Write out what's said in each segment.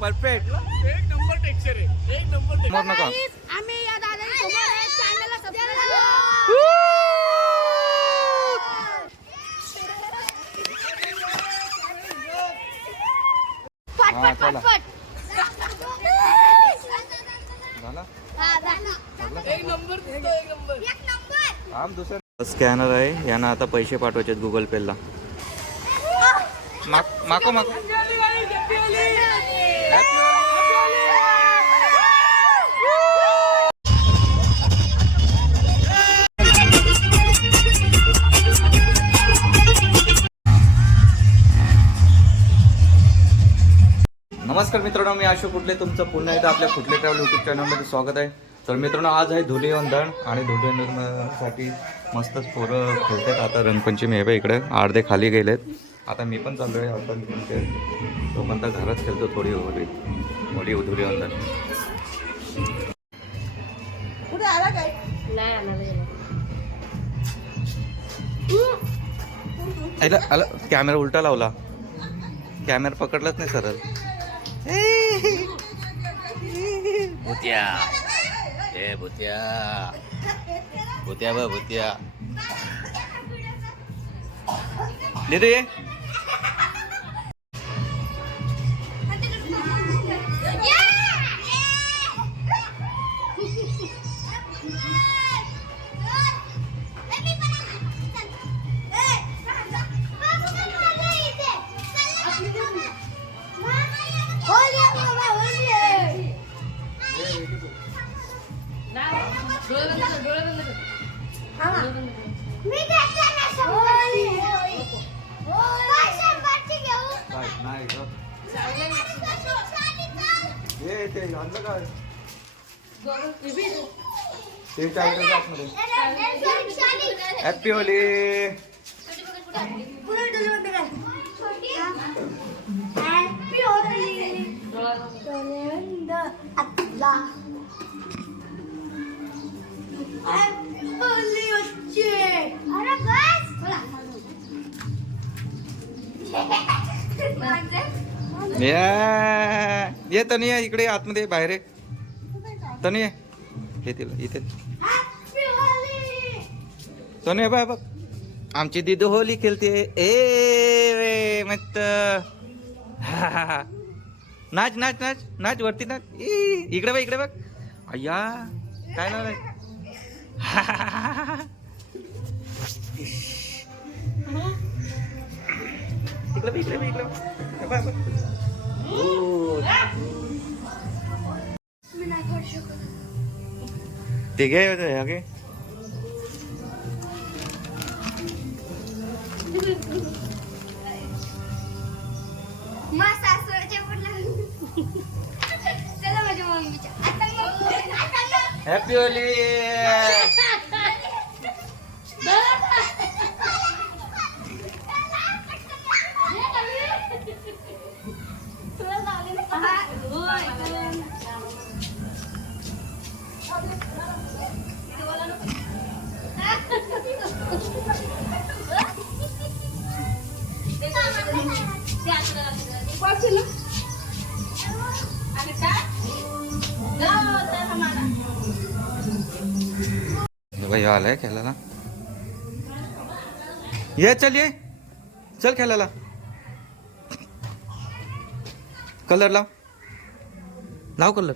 Perfect एक number texture आहे, एक नंबर टेक्स्चर. नका आम्ही या दादांसमोर आहे, चॅनलला सबस्क्राइब हा, चला. झाला एक नंबर दिसतो, एक नंबर. आम दुसरं स्कॅनर आहे, यांना आता पैसे पाठवायचे गुगल पे ला. माको माको नमस्कार मित्रांनो, मी अशोक कुठले तुमचं पुन्हा एकदा आपल्या कुठले ट्रॅव्हल यूट्यूब चॅनलमध्ये स्वागत आहे. तर मित्रांनो, आज आहे धुलीवंदन आणि धुलीवंदनसाठी मस्तच पोरं खेळतात. आता रंगपंचमी आहे बा इकडे, अर्धे खाली गेलेत. आता मी पण चाललो आहे. आता मी पण ते तोपर्यंत घरात खेळतो थोडी धुलीवंदन. कुठे आला काय आला कॅमेरा उलटा लावला, कॅमेरा पकडलाच नाही सरळ. भूतिया ए भूतिया भूतिया बा भूतिया दे हॅपी होली. ये तनी ये इकडे आतमध्ये बाहेर तनी ये तिला इथे तनी बाय बघ आमची दीदी होली खेळते. ए रे मस्त नाच नाच नाच नाच वरती नाच. इकडे बघ इकडे बघ. अय्या काय लावलंय. इकडे बघ इकडे बघ इकडे बघ. ते घे ओके. Happy Holy. भाई आलाय खेळायला. ये चल ये चल खेळायला. कलर लाव लाव कलर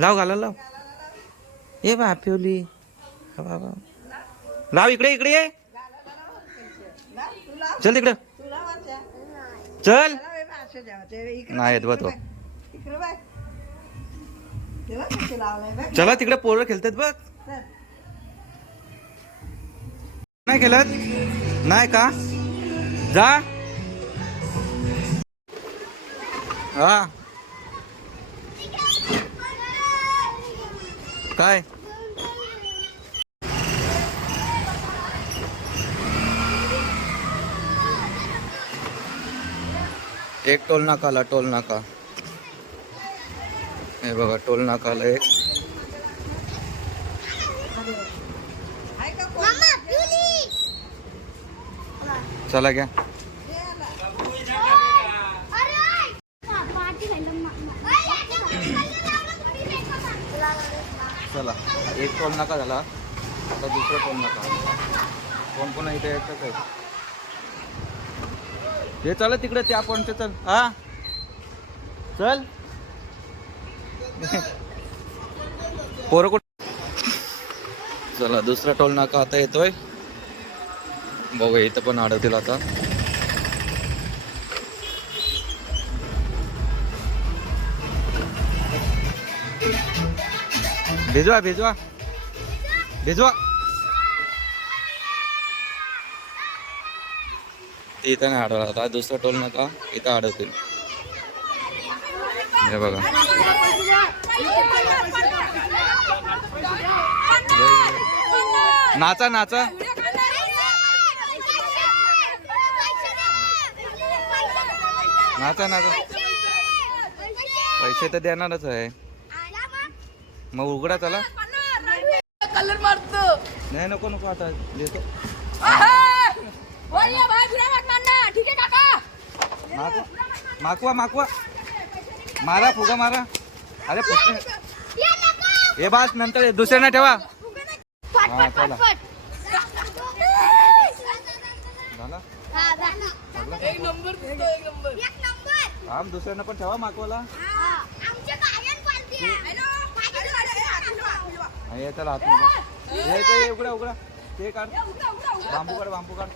लाव घाला लाव. ये बा हॅपी होली लाव. इकडे इकडे ये चल तिकडं चल. नाही येत बा तो. चला तिकडे पोरं खेळतात बघ. नाही खेळत नाही का जा. हा काय एक टोल नाकाला टोल नाका. हे बघा टोल नाकाला एक. चला घ्या. चला एक टोल नाका झाला, आता दुसरा टोल नाका. कोण इथे यायचं आहे हे चला तिकडे त्या पॉईंटचं चल. हा चल पोरं कुठे. चला दुसरा टोल नाका आता येतोय. बघू इथं पण अडवतील आता. भिजवा भिजवा भिजवा. इथं नाही अडवला आता. दुसरा टोल नाका इथं अडवतील. हे बघा नाचा नाचा. नाचा नाचा. पैसे तर देणारच आहे. मग उघडा चला. कलर मारतो. नाही नको नको आता देतो. ठीक आहे काका. माकवा माकवा मारा फुगा मारा. अरे फुटते हे बास नंतर दुसऱ्यांना ठेवा. हा चला झाला. एक नंबर दिसतो, एक नंबर. काम दुसऱ्यांना पण ठेवा माकवाला. हे चला आतमध्ये. हे उघडा उघडा. ते काढ बांबू काढ बांबू काढ.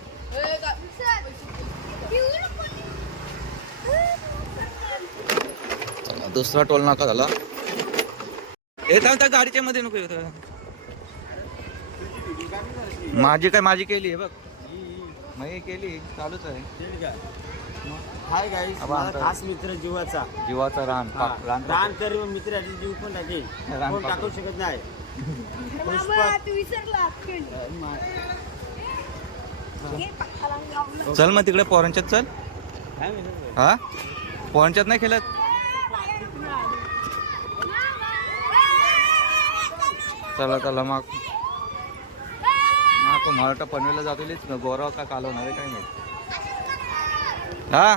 दुसरा टोल नाका झाला. हे त्या गाडीच्या मध्ये नको येत. माझी केली आहे बघ. मी केली चालूच आहे. हाय गाईस, माझा खास मित्र जीवाचा रान रान तरी मित्र जीव पण टाकेल. रान कोण टाकू शकत नाही. चल मग तिकडे पोरांच्यात चल. हा पोरांच्यात नाही खेळत. चला चला मग मराठा पनवेलला जातोलीच ना. गोराव का कालवणार आहे काय नाही. हा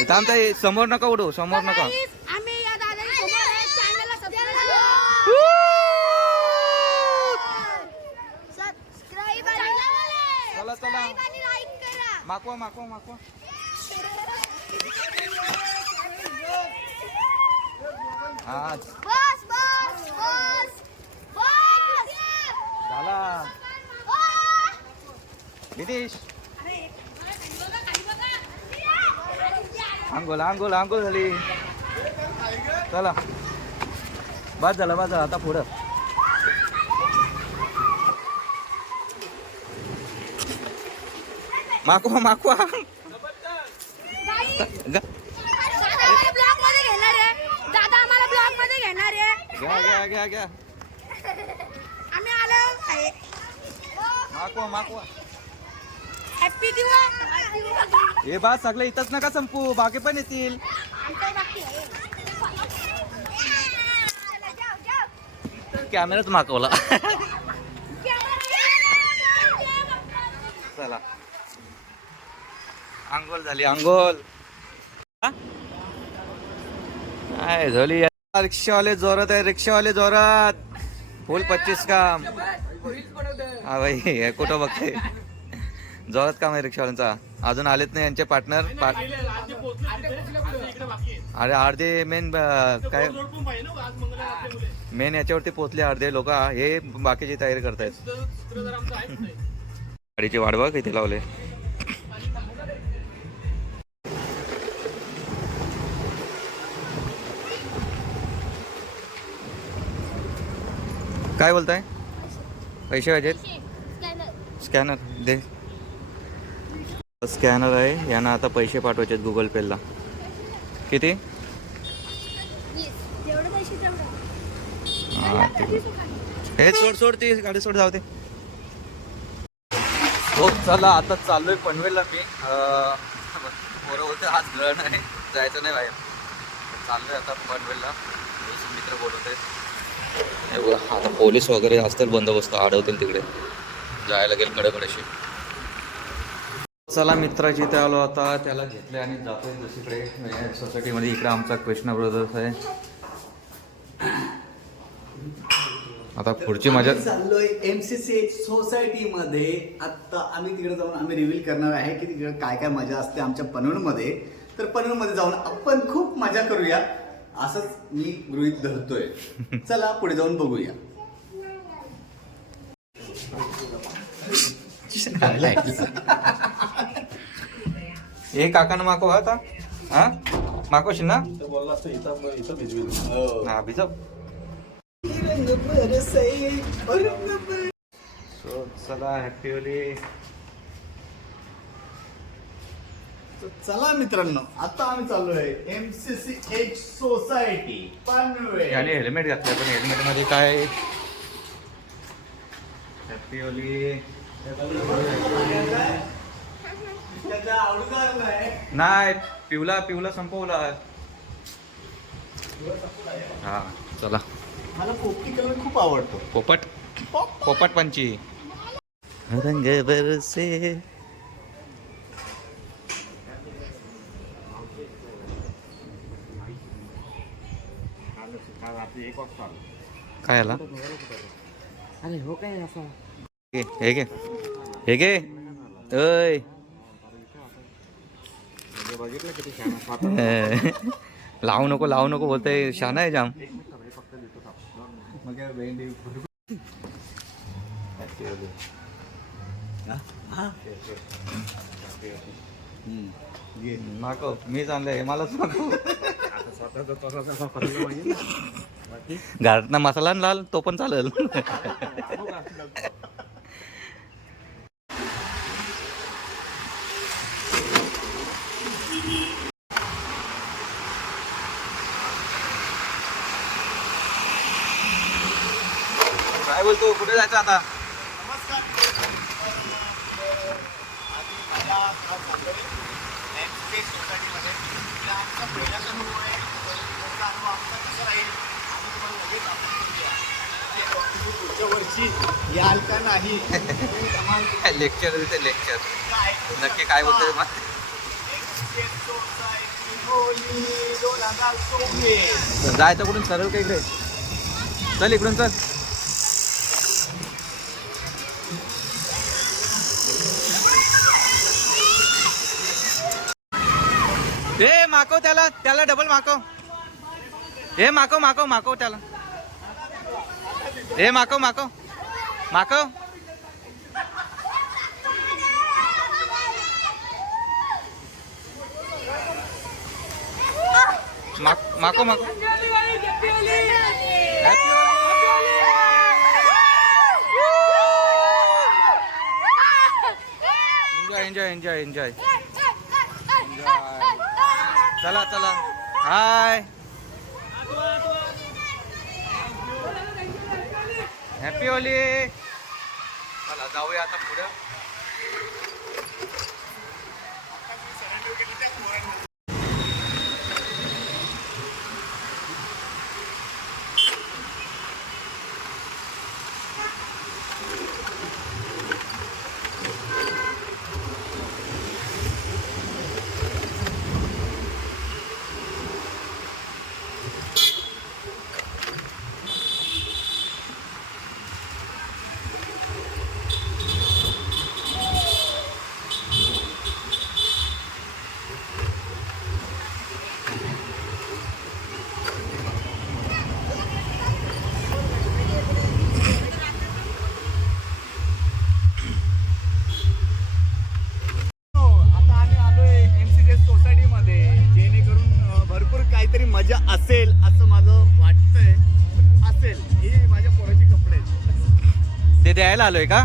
इथं आमचा समोर नका उडू. समोर नका. आम्ही या दादाच्या समोर आहे. चॅनलला सबस्क्राईब चला चला आणि लाईक करा. माकवा माकवा माकवा. हा बस बस बस बस झाला नितीश. आंघोळ आंघोळ आंघोळ झाली. चला बाद झाला आता पुढं. माकवा माकवा. ब्लॉग मध्ये घेणार आहे. दादा आम्हाला ब्लॉग मध्ये घेणार आहे. घ्या घ्या घ्या घ्या. आम्ही आलो आहे. माकवा माकवा. हॅपी दिवाळी. हे बात सगळं इथंच नका संपू. बाकी पण येतील. कॅमेराच माकवला. चला आंघोळ झाली आंघोळ. काय झाली. रिक्षावाले जोरात आहे. रिक्षावाले जोरात. फुल 25 काम. हा भाई हे कुठं बघते. जोरात काम आहे रिक्षावाल्यांचा. अजून आलेत नाही यांचे पार्टनर. अरे अर्धे मेन काय मेन याच्यावरती पोहोचले अर्धे लोक. हे बाकीची तयारी करतायत. गाडीची वाट बघ किती लावले. काय बोलताय. पैसे पाहिजेत. स्कॅनर दे. स्कॅनर आहे यांना आता पैसे पाठवायचे गुगल पेला. किती. हे सोड ती गाडी सोड जाऊ दे. हो चला आता चाललोय पनवेलला. मी पोरं होते आज ग्रहण आहे जायचं नाही बाहेर. चाललोय आता पनवेलला. मित्र बोलवते. आता पोलीस वगैरे असतील बंदोबस्त अडवतील तिकडे. जायला लागेल कडेकडेशी. चला मित्राची इथे आलो आता. त्याला घेतले आणि जातोय दुसरीकडे सोसायटीमध्ये. इकडे आमचा कृष्णा ब्रदर्स आहे. आता पुढची मजा आम्ही चाललोय MCC सोसायटी मध्ये. आता आम्ही तिकडे जाऊन आम्ही रिव्हील करणार आहे की तिकडे काय काय मजा असते आमच्या पनवेलमध्ये. तर पनवेलमध्ये जाऊन आपण खूप मजा करूया असंच मी गृहीत धरतोय. चला पुढे जाऊन बघूया. ए काकानं माको आता हा माकोशी ना हा भिजव. सो चला हॅपी होली. चला मित्रांनो आता आम्ही चाललोय MCC सोसायटी पनवेल. आणि हेल्मेट घातलं पण हेल्मेट मध्ये काय हॅपी होली त्याचा आवडीदार नाही. नाही पिवला संपवला. हा चला मला पोपटी कलर खूप आवडतो. पोपट पंची रंग बरसे. काय आला हे घे ओय लावू नको बोलतोय शाना आहे जाम. माको मी आणलंय मलाच नको. घरात ना मसाला लाल तो पण चालेल. काय बोलतो कुठे जायचं आता. पुढच्या वर्षी याल का नाही. लेक्चर देते लेक्चर. नक्की काय बोलतोय मग. जायचं कुठून सरळ का इकडे चल इकडून चल. ए माकव त्याला डबल माकव. ए माकव त्याला. ए माकव एन्जॉय. चला हाय हॅपी होली. चला जाऊया आता पुढं. मजा असेल असं माझं वाटतंय. असेल हे माझ्या पोराचे कपडे आहेत. ते द्यायला आलोय का.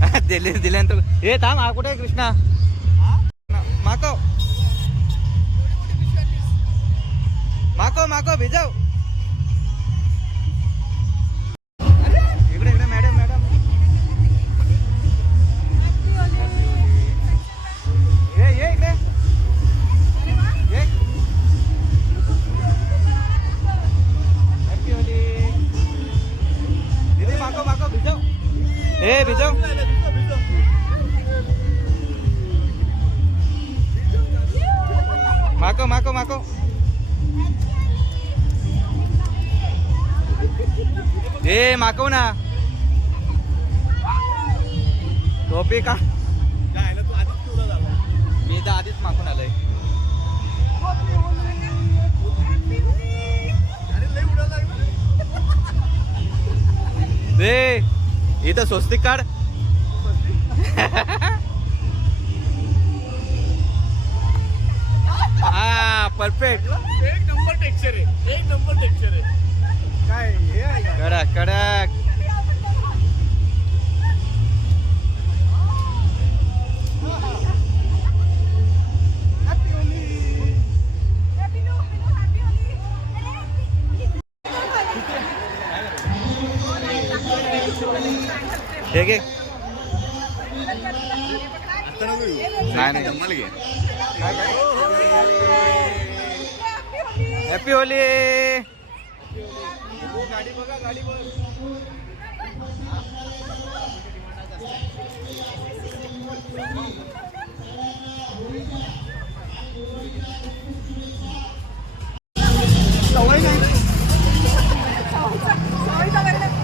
हा दिल्यानंतर हे थांब हा कुठे आहे कृष्णा. माको भिजव. इकडे मॅडम ये इकडे ये. हॅपी होली दीदी. माको भिजव. ए भिजव. माको ए माकव ना टोपी का मी तर आधीच मागून आलोय. ए इथं स्वस्तिक काढ. हा परफेक्ट. एक नंबर टेक्स्चर आहे, एक नंबर टेक्स्चर आहे. काय हे आहे का? कडक कडक. ठीक आहे. नाही नाही हॅपी होली. गाडी बघा, गाडी बघ.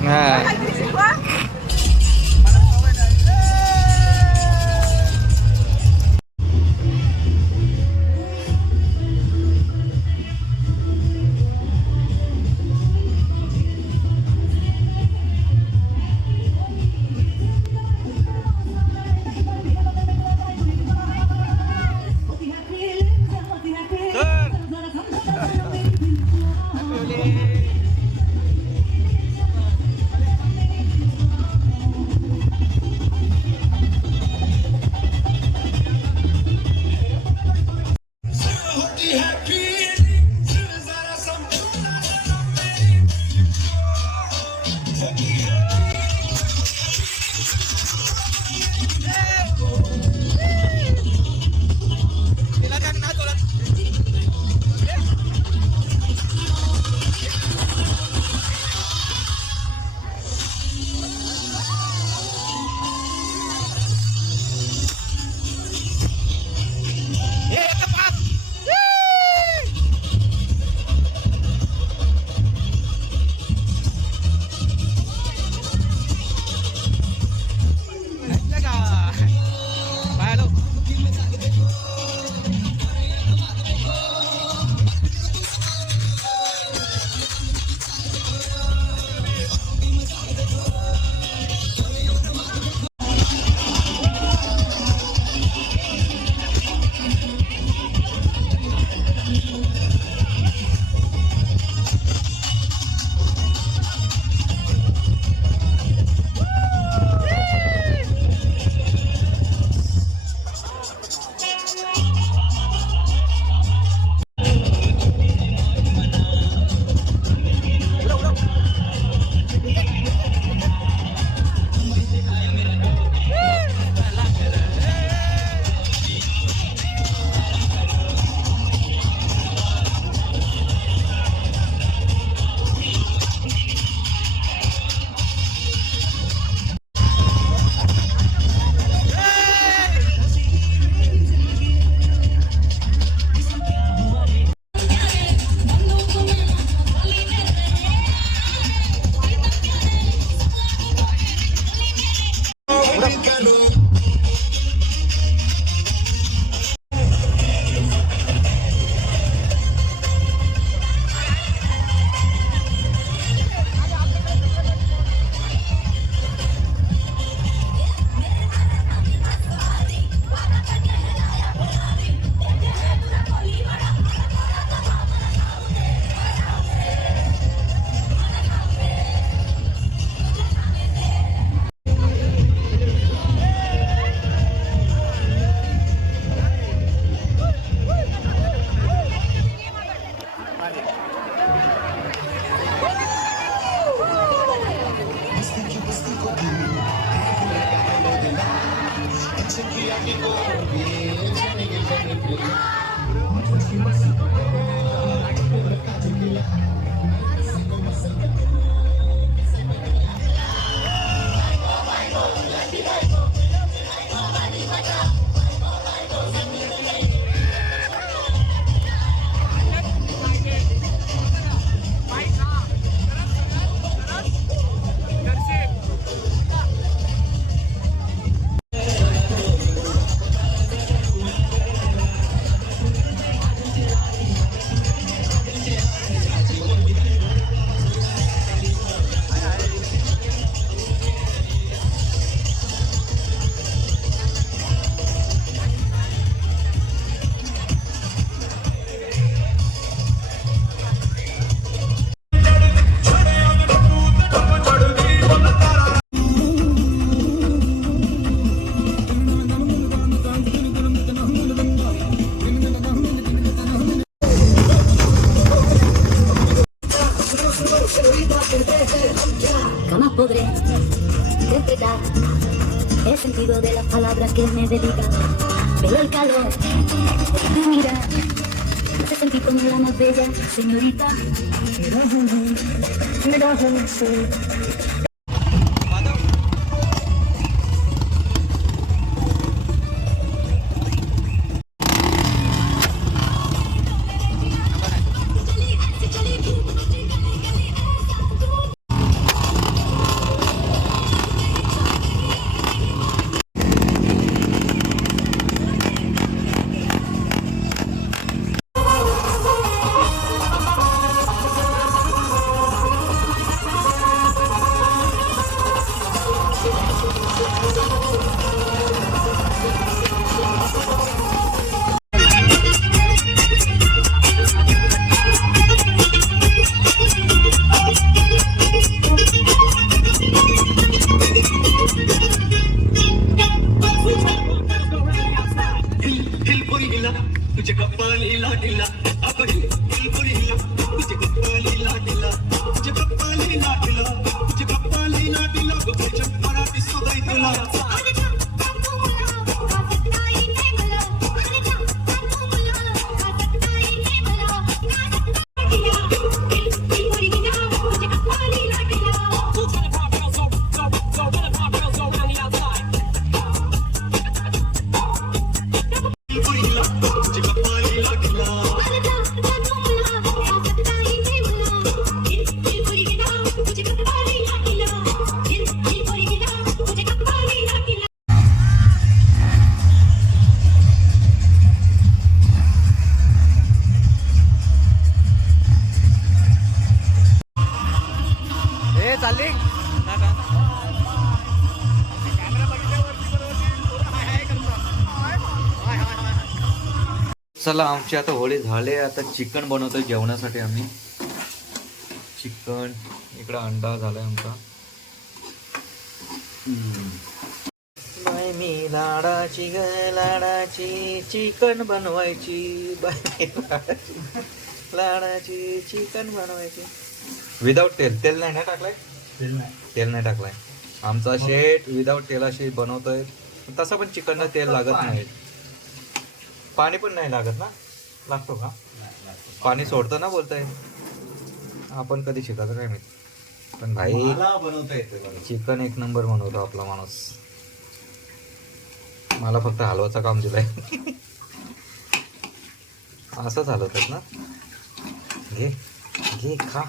हा de las palabras que me dedicas. Veo el calor de tu mirada. Me hace sentir como la más bella señorita. चला आमची आता होळी झाले. आता चिकन बनवतोय जेवणासाठी आम्ही. चिकन इकडं अंडा झालाय आमचा. बाय मी लाडाची ग लाडाची चिकन बनवायची. बाय लाडाची चिकन बनवायची. विदाऊट तेल. तेल नाही ना टाकलाय. तेल नाही टाकलाय. आमचा शेट विदाऊट तेलाशी बनवतोय. तसं पण चिकनला तेल लागत नाही. पाणी पण नाही लागत ना. लागतो का पाणी सोडतं ना बोलताय. आपण कधी शिकायचं काय माहिती. पण भाई बनवता येते चिकन एक नंबर बनवतो आपला माणूस. मला फक्त हलवाचं काम दिलंय. असंच हलवतात ना. घे घे खा.